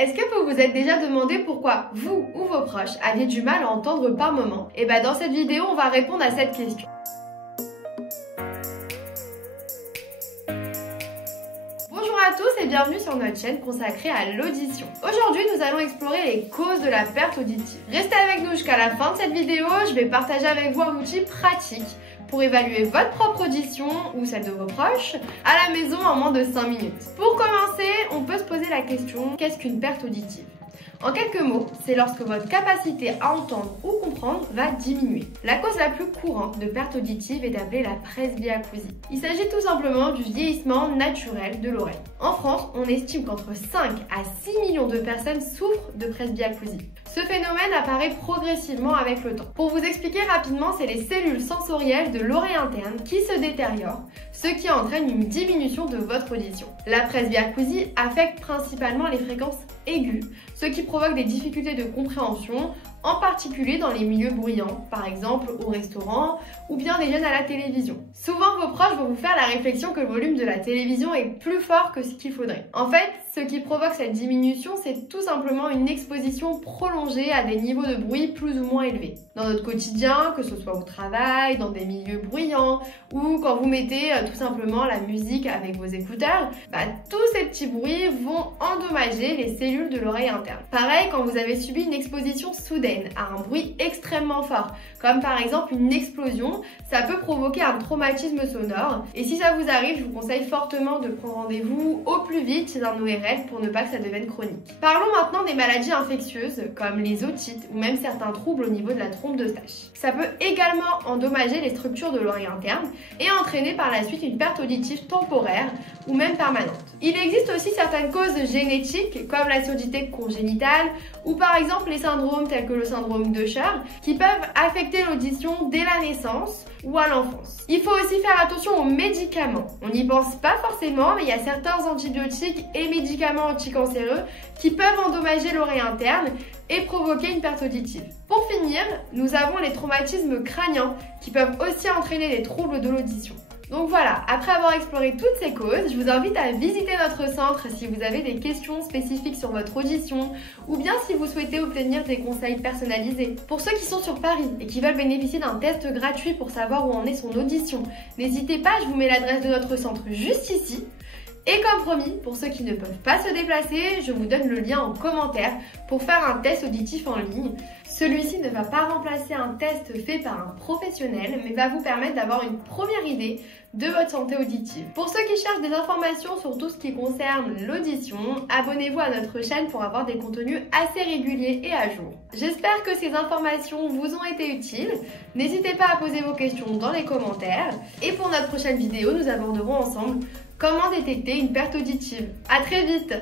Est-ce que vous vous êtes déjà demandé pourquoi vous ou vos proches aviez du mal à entendre par moment? Et dans cette vidéo, on va répondre à cette question. Bonjour à tous et bienvenue sur notre chaîne consacrée à l'audition. Aujourd'hui, nous allons explorer les causes de la perte auditive. Restez avec nous jusqu'à la fin de cette vidéo, je vais partager avec vous un outil pratique pour évaluer votre propre audition ou celle de vos proches à la maison en moins de 5 minutes. Pour commencer, on peut se poser la question, qu'est-ce qu'une perte auditive ? En quelques mots, c'est lorsque votre capacité à entendre ou comprendre va diminuer. La cause la plus courante de perte auditive est appelée la presbyacousie. Il s'agit tout simplement du vieillissement naturel de l'oreille. En France, on estime qu'entre 5 à 6 millions de personnes souffrent de presbyacousie. Ce phénomène apparaît progressivement avec le temps. Pour vous expliquer rapidement, c'est les cellules sensorielles de l'oreille interne qui se détériorent, ce qui entraîne une diminution de votre audition. La presbyacousie affecte principalement les fréquences aiguës, ce qui provoque des difficultés de compréhension, en particulier dans les milieux bruyants, par exemple au restaurant ou bien les jeunes à la télévision. Souvent, vos proches vont vous faire la réflexion que le volume de la télévision est plus fort que ce qu'il faudrait. En fait, ce qui provoque cette diminution, c'est tout simplement une exposition prolongée à des niveaux de bruit plus ou moins élevés. Dans notre quotidien, que ce soit au travail, dans des milieux bruyants ou quand vous mettez tout simplement la musique avec vos écouteurs, tous ces petits bruits vont endommager les cellules de l'oreille interne. Pareil, quand vous avez subi une exposition soudaine à un bruit extrêmement fort, comme par exemple une explosion, ça peut provoquer un traumatisme sonore. Et si ça vous arrive, je vous conseille fortement de prendre rendez-vous au plus vite chez un ORL pour ne pas que ça devienne chronique. Parlons maintenant des maladies infectieuses comme les otites ou même certains troubles au niveau de la trompe d'Eustache. Ça peut également endommager les structures de l'oreille interne et entraîner par la suite une perte auditive temporaire ou même permanente. Il existe aussi certaines causes génétiques comme la surdité congénitale ou par exemple les syndromes tels que le syndrome de Usher qui peuvent affecter l'audition dès la naissance ou à l'enfance. Il faut aussi faire attention aux médicaments. On n'y pense pas forcément, mais il y a certains antibiotiques et médicaments anticancéreux qui peuvent endommager l'oreille interne et provoquer une perte auditive. Pour finir, nous avons les traumatismes crâniens qui peuvent aussi entraîner des troubles de l'audition. Donc voilà, après avoir exploré toutes ces causes, je vous invite à visiter notre centre si vous avez des questions spécifiques sur votre audition ou bien si vous souhaitez obtenir des conseils personnalisés. Pour ceux qui sont sur Paris et qui veulent bénéficier d'un test gratuit pour savoir où en est son audition, n'hésitez pas, je vous mets l'adresse de notre centre juste ici. Et comme promis, pour ceux qui ne peuvent pas se déplacer, je vous donne le lien en commentaire pour faire un test auditif en ligne. Celui-ci ne va pas remplacer un test fait par un professionnel, mais va vous permettre d'avoir une première idée de votre santé auditive. Pour ceux qui cherchent des informations sur tout ce qui concerne l'audition, abonnez-vous à notre chaîne pour avoir des contenus assez réguliers et à jour. J'espère que ces informations vous ont été utiles. N'hésitez pas à poser vos questions dans les commentaires. Et pour notre prochaine vidéo, nous aborderons ensemble comment détecter une perte auditive. À très vite!